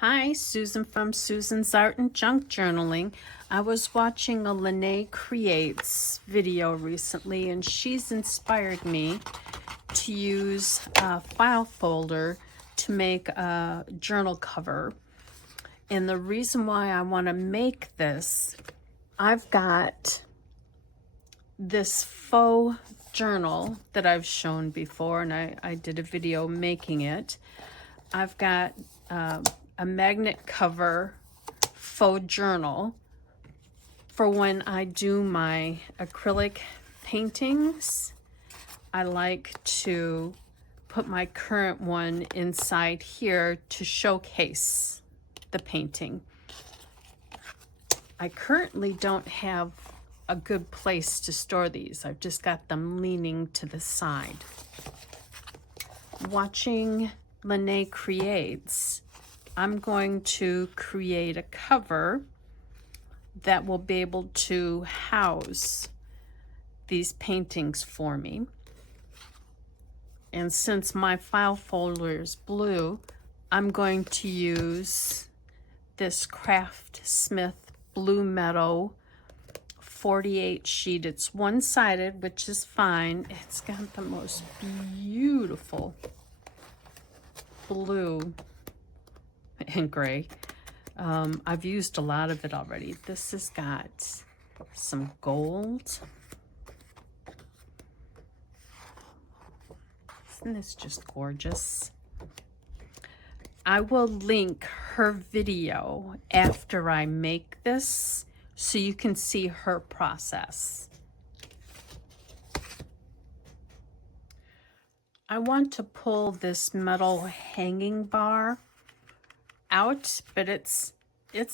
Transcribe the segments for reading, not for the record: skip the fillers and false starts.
Hi, Susan from Susan's Art and Junk Journaling. I was watching a LeNae Creates video recently, and she's inspired me to use a file folder to make a journal cover. And the reason why I want to make this, I've got this faux journal that I've shown before, and I did a video making it. I've got a magnet cover faux journal for when I do my acrylic paintings. I like to put my current one inside here to showcase the painting. I currently don't have a good place to store these. I've just got them leaning to the side. Watching LeNae Creates, I'm going to create a cover that will be able to house these paintings for me. And since my file folder is blue, I'm going to use this Craft Smith Blue Meadow 48 sheet. It's one-sided, which is fine. It's got the most beautiful blue and gray. I've used a lot of it already. This has got some gold. Isn't this just gorgeous? I will link her video after I make this so you can see her process. I want to pull this metal hanging bar out, but it's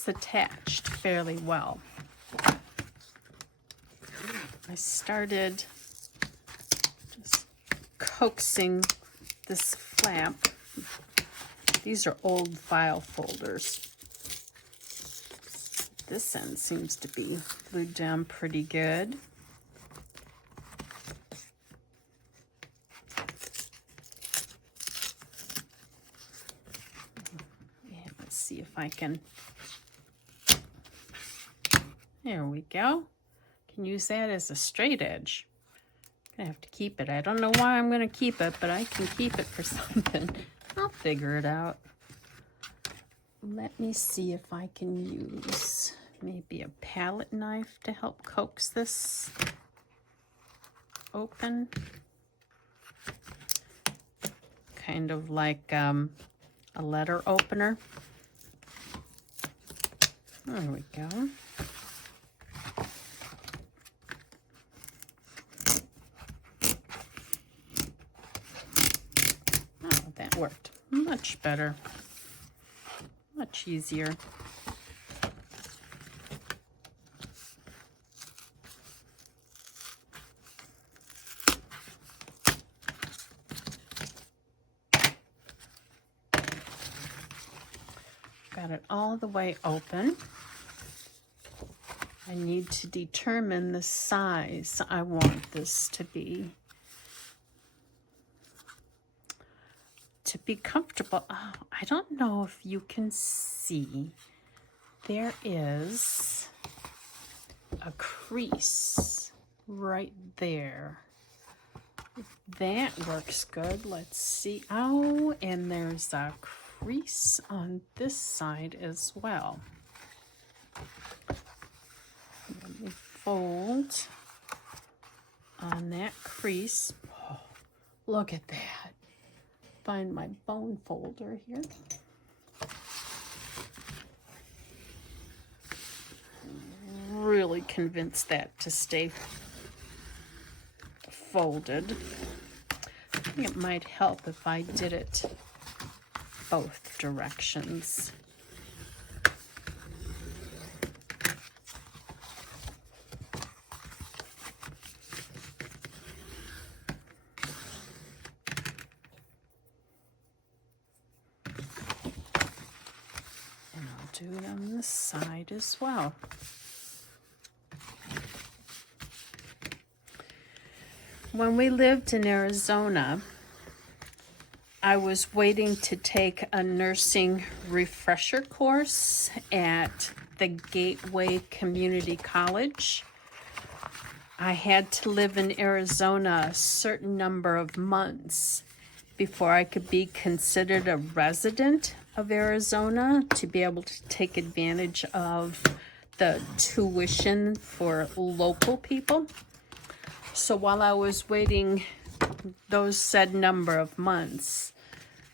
attached fairly well. I started just coaxing this flap. These are old file folders. This end seems to be glued down pretty good. See if I can, there we go. Can use that as a straight edge. I'm gonna have to keep it. I don't know why I'm gonna keep it, but I can keep it for something. I'll figure it out. Let me see if I can use maybe a palette knife to help coax this open. Kind of like a letter opener. There we go. Oh, that worked much better. Much easier. Got it all the way open. I need to determine the size I want this to be comfortable. Oh, I don't know if you can see. There is a crease right there. That works good. Let's see. Oh, and there's a crease on this side as well. Let me fold on that crease. Oh, look at that. Find my bone folder here. Really convinced that to stay folded. I think it might help if I did it both directions. Do it on this side as well. When we lived in Arizona, I was waiting to take a nursing refresher course at the Gateway Community College. I had to live in Arizona a certain number of months before I could be considered a resident of Arizona to be able to take advantage of the tuition for local people. So while I was waiting those said number of months,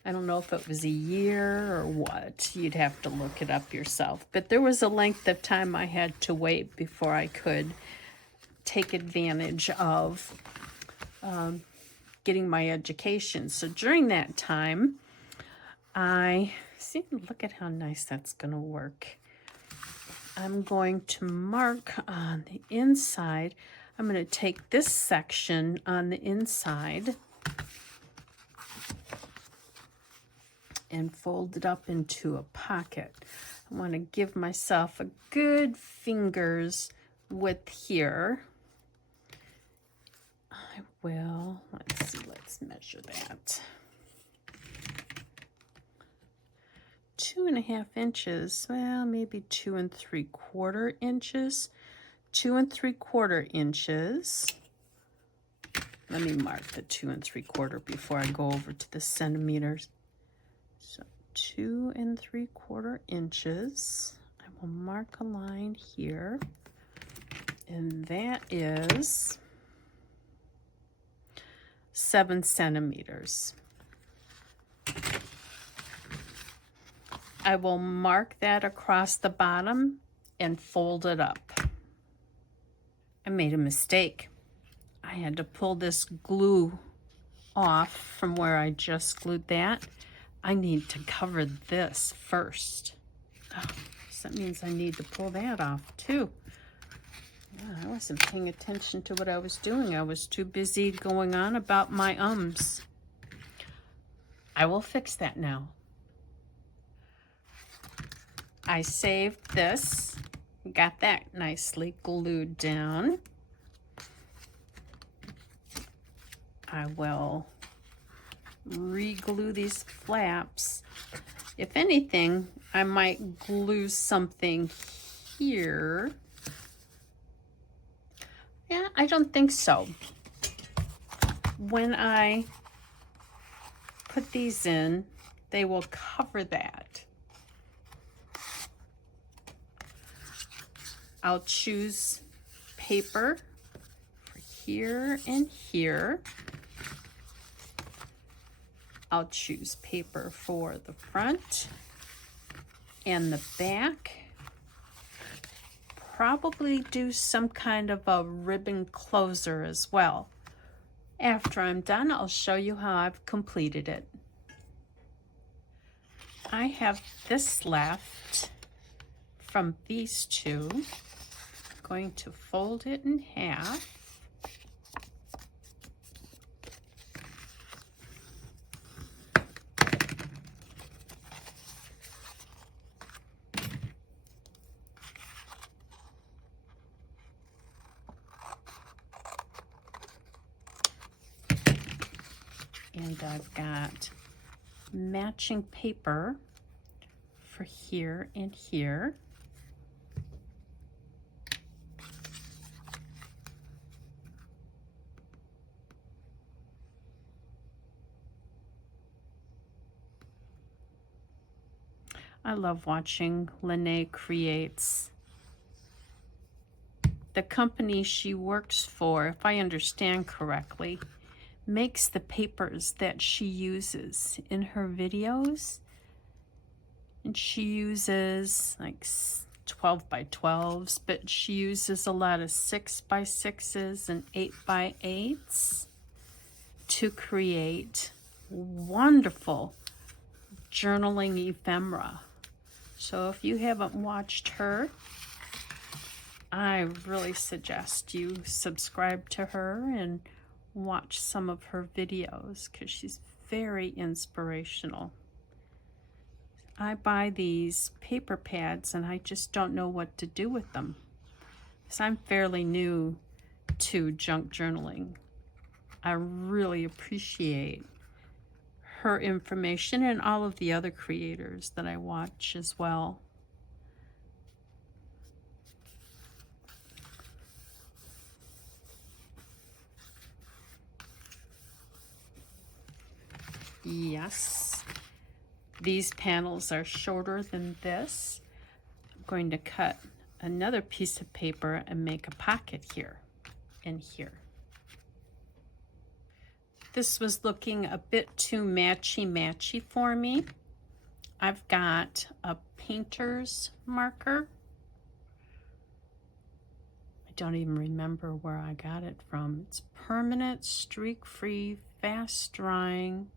I don't know if it was a year or what, you'd have to look it up yourself, but there was a length of time I had to wait before I could take advantage of getting my education. So during that time, look at how nice that's going to work. I'm going to mark on the inside. I'm going to take this section on the inside and fold it up into a pocket. I want to give myself a good finger's width here. I will, let's measure that. 2.5 inches, well, maybe 2 3/4 inches. 2 3/4 inches. Let me mark the 2 3/4 before I go over to the centimeters. So 2 3/4 inches. I will mark a line here, and that is 7 centimeters. I will mark that across the bottom and fold it up. I made a mistake. I had to pull this glue off from where I just glued that. I need to cover this first. Oh, so that means I need to pull that off too. I wasn't paying attention to what I was doing. I was too busy going on about my ums. I will fix that now. I saved this, got that nicely glued down. I will re-glue these flaps. If anything, I might glue something here. Yeah, I don't think so. When I put these in, they will cover that. I'll choose paper for here and here. I'll choose paper for the front and the back. Probably do some kind of a ribbon closer as well. After I'm done, I'll show you how I've completed it. I have this left from these two. I'm going to fold it in half. And I've got matching paper for here and here. I love watching LeNae Creates. The company she works for, if I understand correctly, makes the papers that she uses in her videos, and she uses like 12 by 12s, but she uses a lot of 6 by 6s and 8 by 8s to create wonderful journaling ephemera. So if you haven't watched her, I really suggest you subscribe to her and watch some of her videos because she's very inspirational. I buy these paper pads and I just don't know what to do with them because I'm fairly new to junk journaling. I really appreciate her information and all of the other creators that I watch as well. Yes, these panels are shorter than this. I'm going to cut another piece of paper and make a pocket here and here. This was looking a bit too matchy-matchy for me. I've got a painter's marker. I don't even remember where I got it from. It's permanent, streak-free, fast-drying.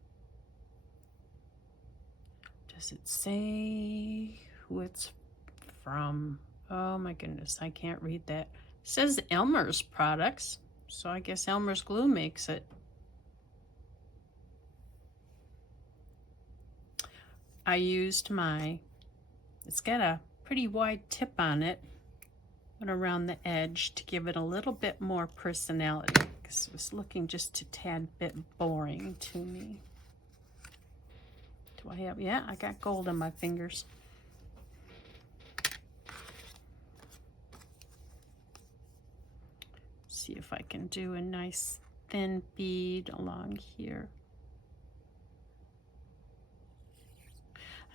Does it say who it's from? Oh my goodness, I can't read that. It says Elmer's Products, so I guess Elmer's Glue makes it. I used it's got a pretty wide tip on it, but around the edge to give it a little bit more personality, because it was looking just a tad bit boring to me. Do I have, yeah, I got gold on my fingers. See if I can do a nice thin bead along here.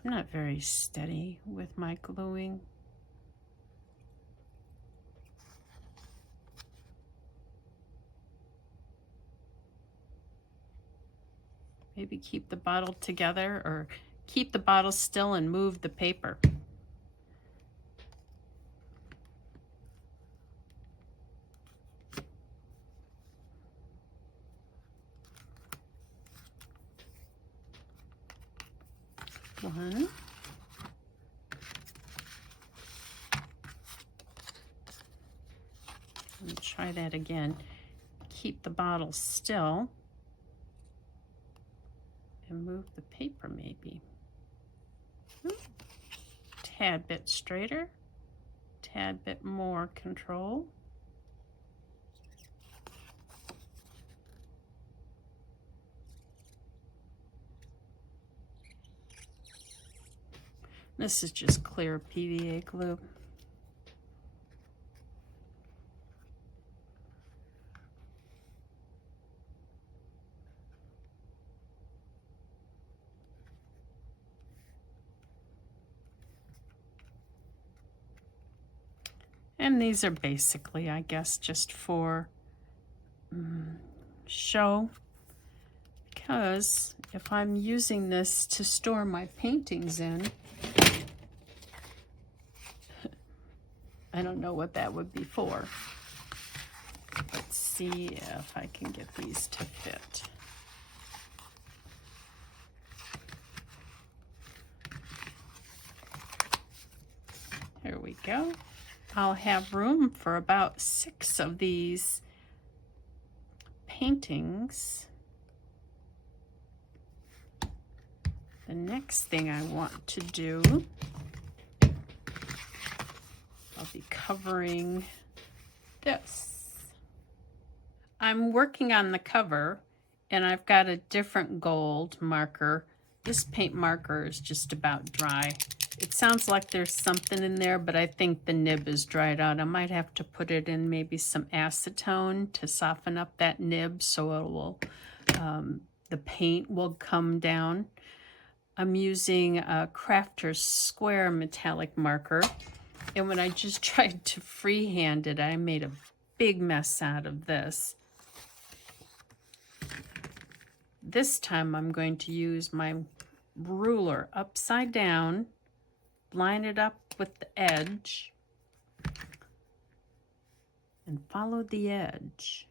I'm not very steady with my gluing. Maybe keep the bottle together, or keep the bottle still and move the paper. One. Let me try that again. Keep the bottle still and move the paper maybe. Tad bit straighter, tad bit more control. This is just clear PVA glue. And these are basically, I guess, just for show, because if I'm using this to store my paintings in, I don't know what that would be for. Let's see if I can get these to fit. There we go. I'll have room for about 6 of these paintings. The next thing I want to do, I'll be covering this. I'm working on the cover, and I've got a different gold marker. This paint marker is just about dry. It sounds like there's something in there, but I think the nib is dried out. I might have to put it in maybe some acetone to soften up that nib so it will, the paint will come down. I'm using a Crafter's Square metallic marker, and when I just tried to freehand it, I made a big mess out of this. This time I'm going to use my ruler upside down, line it up with the edge, and follow the edge.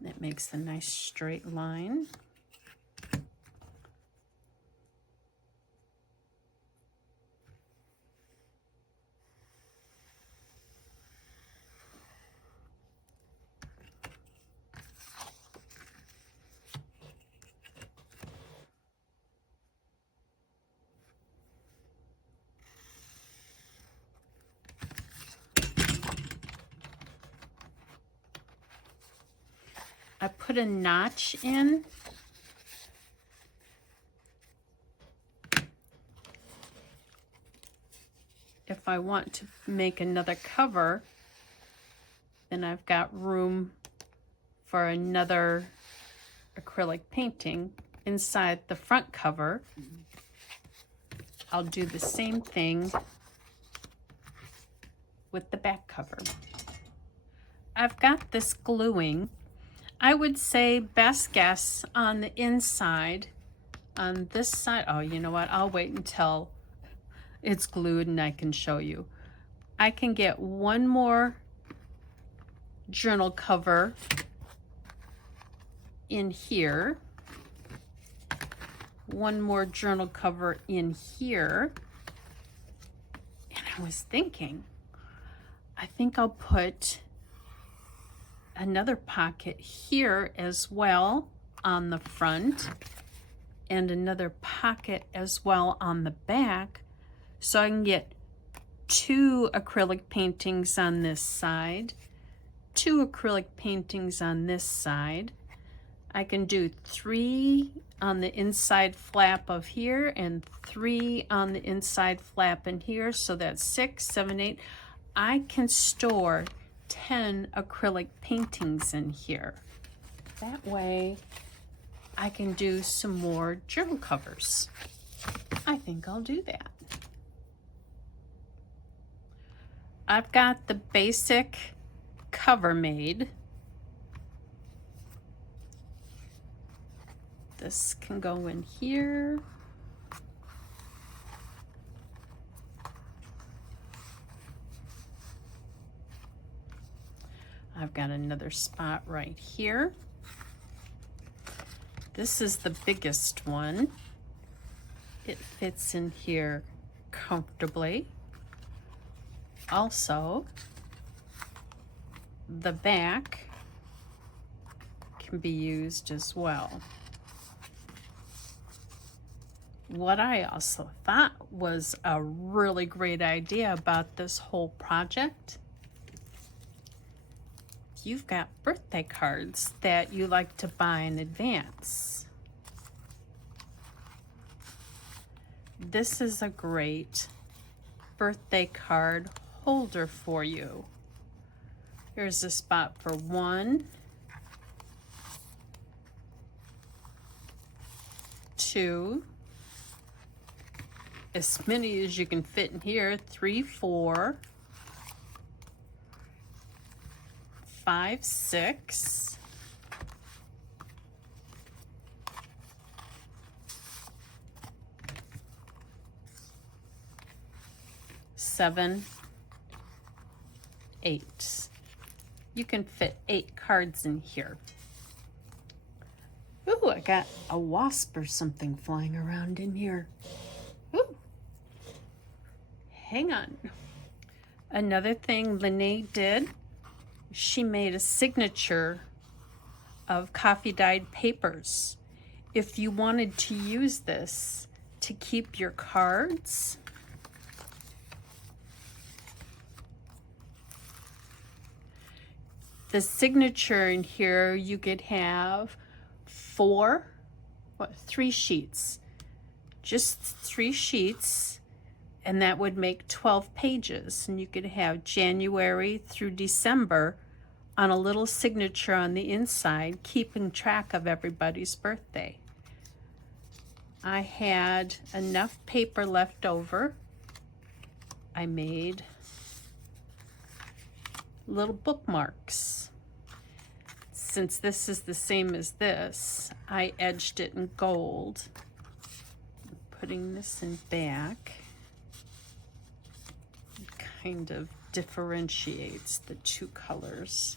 That makes a nice straight line. put a notch in. If I want to make another cover, then I've got room for another acrylic painting inside the front cover. I'll do the same thing with the back cover. I've got this gluing. I would say best guess on the inside, on this side. Oh, you know what? I'll wait until it's glued and I can show you. I can get one more journal cover in here, one more journal cover in here, and I was thinking, I think I'll put another pocket here as well on the front and another pocket as well on the back, so I can get 2 acrylic paintings on this side, 2 acrylic paintings on this side. I can do 3 on the inside flap of here and 3 on the inside flap in here, so that's 6, 7, 8. I can store 10 acrylic paintings in here. That way I can do some more journal covers. I think I'll do that. I've got the basic cover made. This can go in here. I've got another spot right here. This is the biggest one. It fits in here comfortably. Also, the back can be used as well. What I also thought was a really great idea about this whole project, you've got birthday cards that you like to buy in advance. This is a great birthday card holder for you. Here's a spot for 1, 2, as many as you can fit in here, 3, 4, 5, 6, 7, 8. You can fit 8 cards in here. Ooh, I got a wasp or something flying around in here. Ooh. Hang on. Another thing LeNae did, she made a signature of coffee dyed papers. If you wanted to use this to keep your cards, the signature in here, you could have 3 sheets, just 3 sheets, and that would make 12 pages, and you could have January through December on a little signature on the inside, keeping track of everybody's birthday. I had enough paper left over. I made little bookmarks. Since this is the same as this, I edged it in gold. Putting this in back, it kind of differentiates the 2 colors.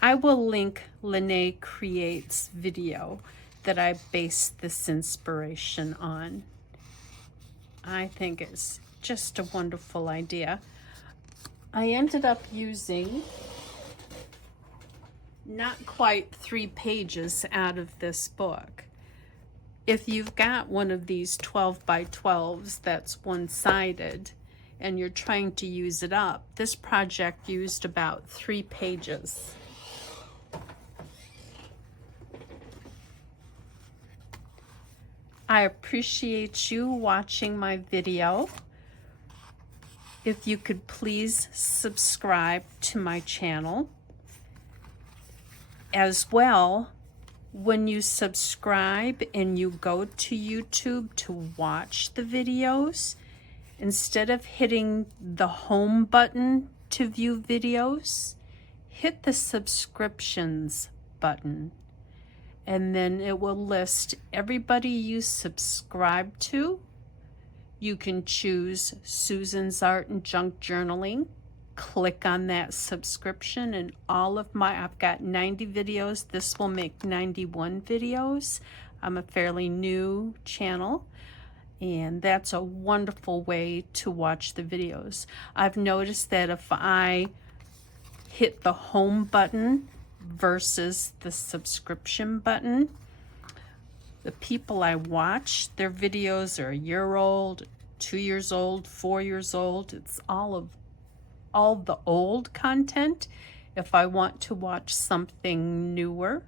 I will link LeNae Creates video that I based this inspiration on. I think it's just a wonderful idea. I ended up using not quite 3 pages out of this book. If you've got one of these 12 by 12s that's one-sided, and you're trying to use it up. This project used about 3 pages. I appreciate you watching my video. If you could please subscribe to my channel. As well, when you subscribe and you go to YouTube to watch the videos, instead of hitting the home button to view videos, hit the subscriptions button. And then it will list everybody you subscribe to. You can choose Susan's Art and Junk Journaling. Click on that subscription, and all of my, I've got 90 videos. This will make 91 videos. I'm a fairly new channel, and that's a wonderful way to watch the videos. I've noticed that if I hit the home button versus the subscription button, the people I watch, their videos are a year old, 2 years old, 4 years old. It's all the old content. If I want to watch something newer,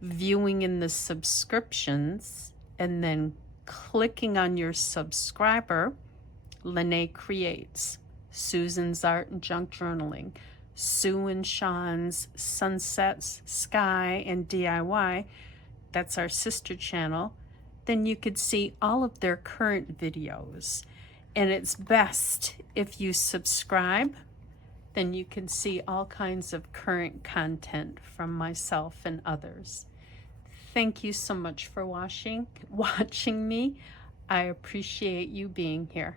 viewing in the subscriptions and then clicking on your subscriber, LeNae Creates, Susan's Art and Junk Journaling, Sue and Sean's Sunsets, Sky, and DIY, that's our sister channel, then you could see all of their current videos. And it's best if you subscribe, then you can see all kinds of current content from myself and others. Thank you so much for watching me. I appreciate you being here.